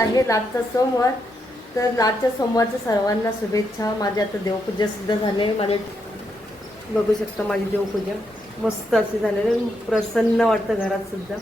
आहे लाटचा सोमवार तर लाटच्या सोमवारच्या सर्वांना शुभेच्छा. माझी आता देवपूजा सुद्धा झाली माझे बघू शकता माझी देवपूजा. मस्त अशी झालेली आहे. प्रसन्न वाटतं घरात सुद्धा.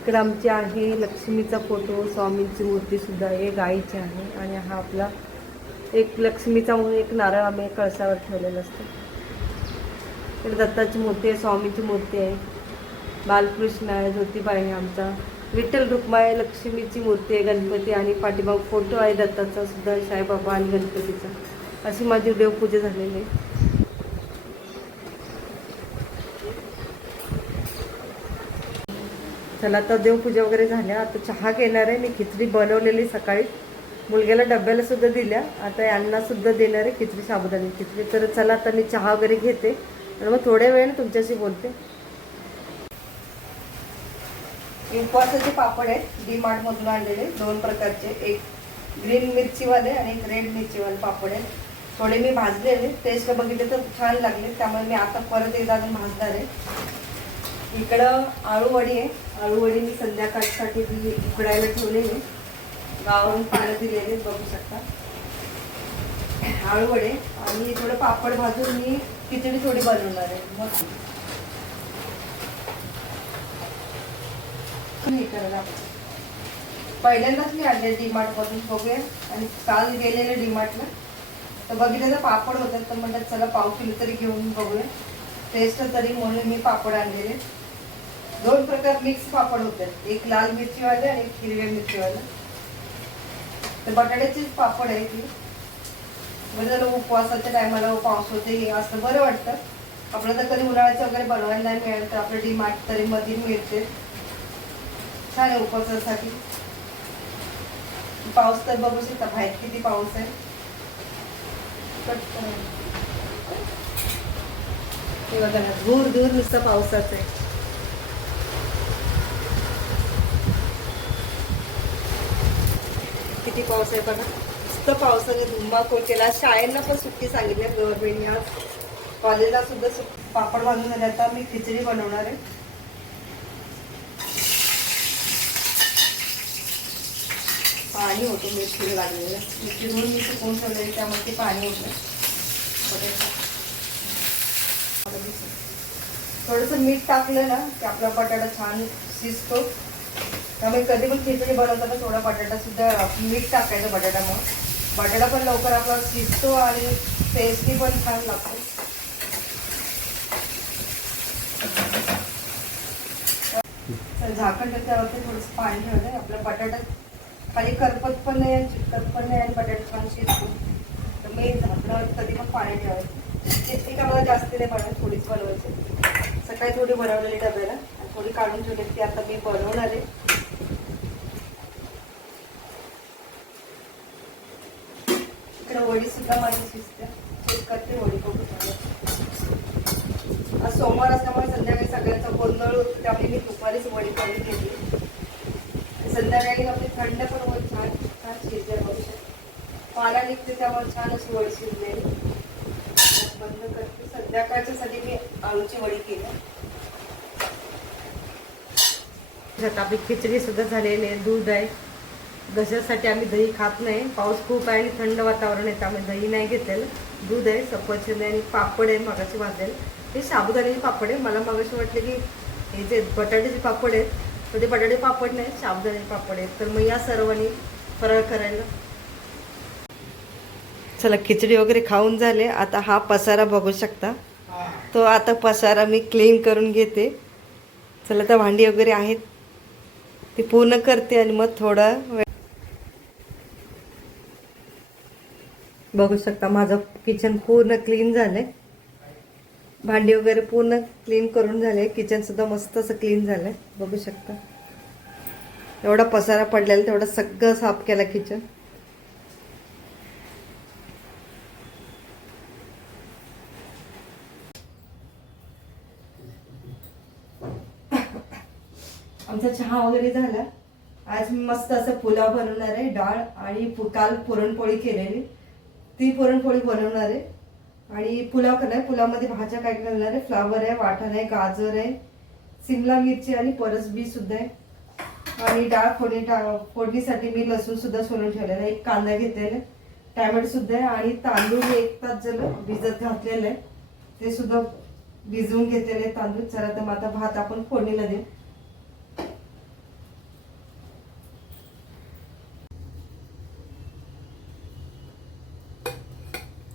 इकडे आमची आहे लक्ष्मीचा फोटो स्वामींची मूर्तीसुद्धा आहे. गाईची आहे. आणि हा आपला एक लक्ष्मीचा म्हणून एक नारळ आम्ही कळसावर ठेवलेला असतो. इकडे दत्ताची मूर्ती आहे स्वामीची मूर्ती आहे. बालकृष्ण आहे ज्योतिबा आहे आमचा. विठ्ठल रुक्माय लक्ष्मीची मूर्ती आहे गणपती आणि पाठीमाग फोटो आहे दत्ताचा सुद्धा साईबाबा आणि गणपतीचा. अशी माझी देवपूजा झालेली आहे. चला आता देवपूजा वगैरे झाल्या. आता चहा घेणार आहे. मी खिचडी बनवलेली सकाळी. मुलग्याला डब्याला सुद्धा दिल्या. आता यांना सुद्धा देणार आहे खिचडी साबुदाणी खिचडी. तर चला आता मी चहा वगैरे घेते. आणि मग थोड्या वेळाने तुमच्याशी बोलते. उपवासाचे पापड आहेत. डी मार्टमधून आणलेले. दोन प्रकारचे. एक ग्रीन मिरचीवाले आणि एक रेड मिरचीवाले पापड आहेत. थोडे मी भाजलेले. टेस्ट बघितले तर छान लागले. त्यामुळे मी आता परत एकदा अजून भाजणार आहे. इकडं आळूवडी आहे. आळूवडी मी संध्याकाळसाठी ती उकडायला ठेवलेली. गावावरून पानं दिलेले. बघू शकता. आळूवडे आणि थोडं पापड भाजून मी खिचडी थोडी बनवणार आहे. मग हे करायला पहिल्यांदाच मी आणले डीमार्ट मधून बघूया आणि काल गेलेले डीमार्टला तर बघितलं पापड होते तर म्हणतात चला पाव किलो तरी घेऊन बघूया. टेस्ट तरी म्हणून मी पापड आणलेले. दोन प्रकार मिक्स पापड होते. एक लाल मिरचीवाले आणि एक हिरव्या मिरचीवाले. तर बटाट्याचीच पापड आहे ती बरं झालं उपवासाच्या टायमाला पाऊस होते हे असं बरं वाटतं. आपलं तर कधी उन्हाळ्याचं वगैरे बनवायला नाही मिळालं तर आपलं डीमार्ट तरी मधी मिळते. छान आहे उपवासासाठी. पाऊस तर बघू शकता बाहेर किती पाऊस आहे. हे बघा ना दूर दूर नुसतं पावसाचं आहे. किती पाऊस आहे बघा. नुसतं पावसाने धुमाकूळ केला. शाळेंना पण सुट्टी सांगितली गव्हर्नमेंटने आज. कॉलेजला सुद्धा सु पापड बांधून झाले आता मी खिचडी बनवणार आहे. पाणी होतं मिरचीला लागलेलं. मिरची धुवून मी सुकवून ठेवलेली त्यामुळे ते पाणी होतं. थोडंसं. मीठ टाकलं ना की आपला बटाटा छान शिजतो. त्यामुळे कधी पण खिचडी बनवताना थोडा बटाटा सुद्धा मीठ टाकायचं बटाट्यामुळं. बटाटा पण लवकर आपला शिजतो आणि टेस्टी पण छान लागतो. तर झाकण त्याच्यावरती थोडंसं पाणी ठेवलं आपला बटाटा खाली करपत पण नाही आणि चिकट पण नाही आणि बटाटा पण शिजतो तर मी झाकलं कधी पण पाणी ठेवायचं जितकी का मला जास्त नाही पाणी थोडीच बनवायची सकाळी थोडी बनवलेली डब्याला आणि थोडी काढून ठेवली ती आता मी बनवणार आहे. इकडे वडी सुद्धा माझी शिजते. चेक ते वडी बघू सोमवार असल्यामुळे संध्याकाळी सगळ्यांचा गोंधळ होतो त्यामुळे मी दुपारीच वडी करून घेतली. संध्याकाळी आपले थंड पण होत छान छान शिजले बघू शकता पाला निघते त्यामुळे छान अशी शिजले बंद करते. संध्याकाळच्यासाठी मी आळूची वडी केली. आपली खिचडी सुद्धा झालेली आहे दूध आहे. घशासाठी आम्ही दही खात नाही. पाऊस खूप आहे आणि थंड वातावरण आहे त्यामुळे दही नाही घेतलेलं. दूध आहे सफरचंद आहे आणि पापड आहे मगाशी भाजेल हे साबुदाण्याचे पापड आहे. मला मगाशी वाटले की हे जे बटाट्याचे पापड आहेत तर ते बटाटे पापड नाही शाबदाने पापड आहेत. तर मग या सर्वांनी फराळ करायला. चला खिचडी वगैरे खाऊन झाले. आता हा पसारा बघू शकता. तो आता पसारा मी क्लीन करून घेते. चला तर भांडी वगैरे आहेत. ती पूर्ण करते आणि मग थोडा वेळ बघू शकता माझं किचन पूर्ण क्लीन झालं आहे भांडी वगैरे पूर्ण क्लीन करून झाले. किचन सुद्धा मस्त असं क्लीन झालंय. बघू शकता. एवढा पसारा पडलेला तेवढा सगळं साफ केला किचन आमचा चहा वगैरे झाला. आज मी मस्त असं पुलाव बनवणार आहे. डाळ आणि पु- काल पुरणपोळी केलेली. ती पुरणपोळी बनवणार आहे. आणि पुलाव करणार आहे. पुलावमध्ये भाज्या काय घालणार आहे? फ्लावर आहे वाटण आहे गाजर आहे सिमला मिरची आणि परसबी सुद्धा आहे. आणि डाळ फोडणी टा- फोडणीसाठी मी लसूण सुद्धा सोलून ठेवलेला आहे. एक कांदा घेतलेला आहे. टॅमॅटो सुद्धा आहे. आणि तांदूळ एक तास झालं भिजत घातलेलं आहे ते सुद्धा भिजवून घेतलेले आहे तांदूळ. चला तर मग आता भात आपण फोडणीला देऊ.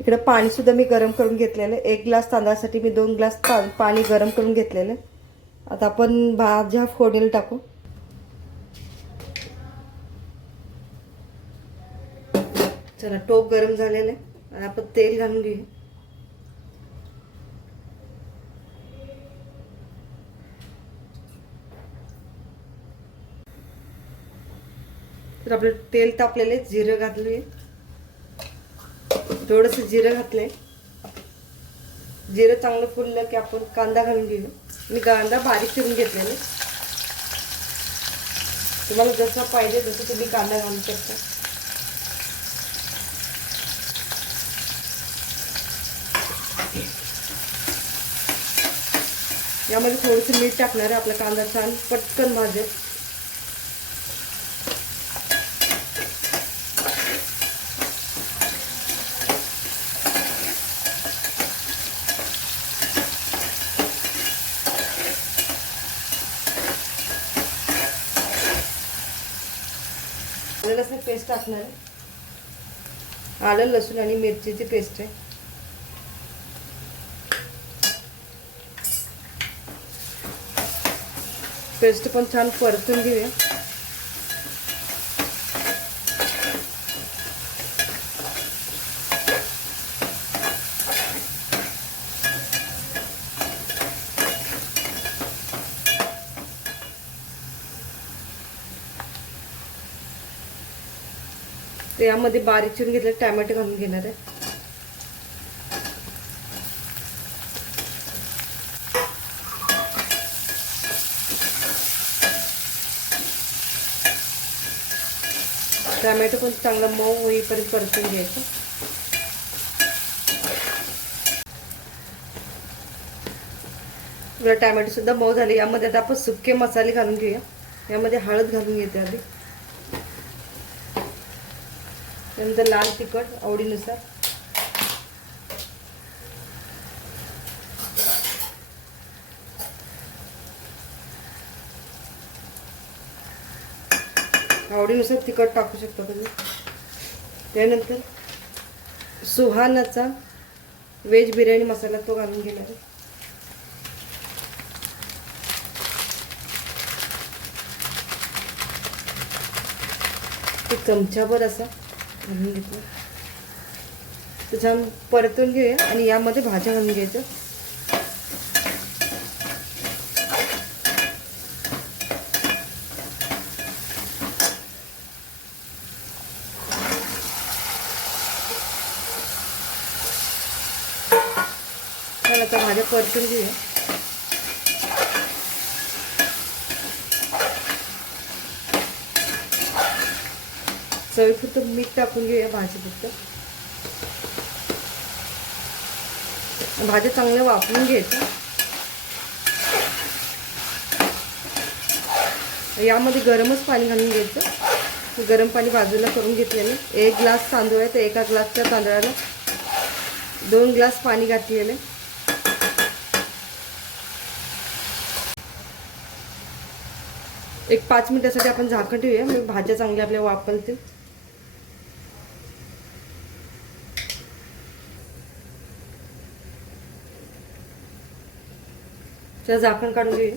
इकडं पाणीसुद्धा मी गरम करून घेतलेलं आहे. एक ग्लास तांदळासाठी मी दोन ग्लास ता- पाणी गरम करून घेतलेलं आहे. आता आपण भाज्या फोडणीला टाकू. चला टोप गरम झालेलं आहे. आणि आपण तेल घालून घेऊ. तर आपलं तेल तापलेलं आहे. जिरं घातलं थोडंसं जिरं घातलंय. जिरं चांगलं फुललं की आपण कांदा घालून घेऊ. मी कांदा बारीक चिरून घेतलेला तुम्हाला जसं पाहिजे तसं तुम्ही कांदा घालू शकता. यामध्ये थोडंसं मीठ टाकणार आहे. आपला कांदा छान पटकन भाजेल. आलं लसूण पेस्ट टाकणार आहे. आलं लसूण आणि मिरचीची पेस्ट आहे. पेस्ट पण छान परतून घेऊया. तर यामध्ये बारीक चिरून घेतलं टॅमॅटो घालून घेणार आहे. टॅमॅटो पण चांगला मऊ होईपर्यंत परतून घ्यायचं. आपला टॅमॅटो सुद्धा मऊ झाले. यामध्ये आता आपण सुके मसाले घालून घेऊया. यामध्ये हळद घालून घेते आधी. त्यानंतर लाल तिखट आवडीनुसार. आवडीनुसार तिखट टाकू शकता तुम्ही. त्यानंतर सुहानाचा व्हेज बिर्याणी मसाला तो घालून घेणार आहे. एक चमचाभर असा घालून घेतलं. तर छान परतून घेऊया आणि यामध्ये भाज्या घालून घ्यायचं. आता भाज्या परतून घेऊया. चवीपुरतं मीठ टाकून घेऊया भाजीपुरतं भाज्या चांगल्या वापरून घ्यायचं यामध्ये गरमच पाणी घालून घ्यायचं. गरम पाणी बाजूला करून घेतलेलं. एक ग्लास तांदूळ आहे तर एका ग्लासच्या तांदळाला दोन ग्लास पाणी घातलेलं एक पाच मिनिटासाठी आपण झाकण ठेवूया मग भाज्या चांगल्या आपल्या वापरतील तर झाकण काढून घेऊ.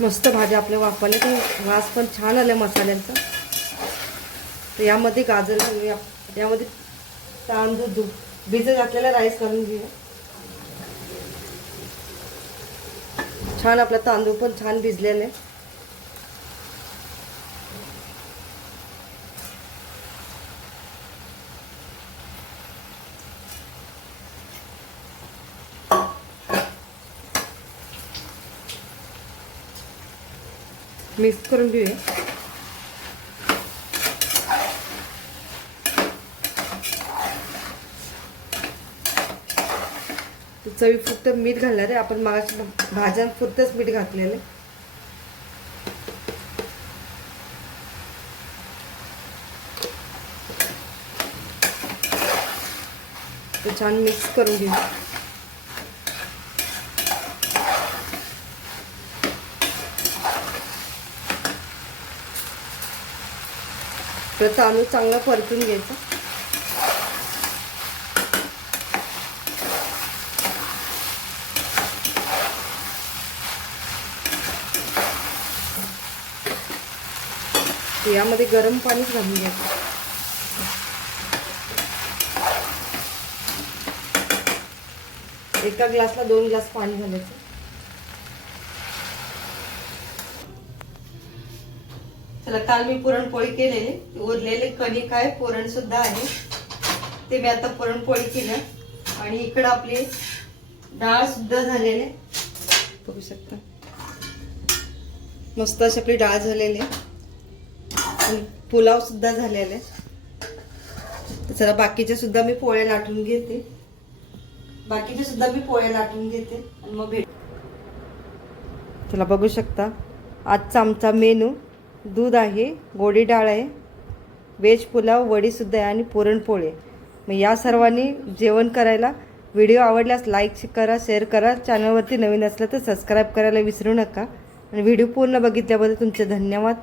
मस्त भाज्या आपल्या वापरल्या तर वास पण छान आल्या मसाल्यांचा. तर यामध्ये गाजर घालूया. यामध्ये तांदूळ दू भिजत घातलेला राईस घालून घेऊया छान आपला तांदूळ पण छान भिजलेला. आहे मिक्स करून घेऊया. चवी फक्त मीठ घालणार आहे. आपण मग भाज्यांपुरतंच मीठ घातलेलं आहे. छान मिक्स करून घेऊ तर तांदूळ चांगला परतून घ्यायचा. यामध्ये गरम पाणीच घालून घ्यायचं. एका ग्लासला दोन ग्लास पाणी घालायचं. चला काल मी पुरणपोळी केलेली. उरलेले कणिक आहे पुरण सुद्धा आहे. ते मी आता पुरणपोळी केलं. आणि इकडं आपली डाळ सुद्धा झालेली बघू शकता. मस्त अशी आपली डाळ झालेली आणि पुलाव सुद्धा झालेला आहे. चला बाकीचे सुद्धा मी पोळ्या लाटून घेते. बाकीचे सुद्धा मी पोळ्या लाटून घेते. आणि मग भेट चला बघू शकता. आजचा आमचा मेनू. दूध आहे गोडी डाळ आहे व्हेज पुलाव वडीसुद्धा आहे आणि पुरणपोळी आहे. मग या सर्वांनी जेवण करायला व्हिडिओ आवडल्यास लाईक करा शेअर करा. चॅनलवरती नवीन असलं तर सबस्क्राईब करायला विसरू नका. आणि व्हिडिओ पूर्ण बघितल्याबद्दल तुमचे धन्यवाद.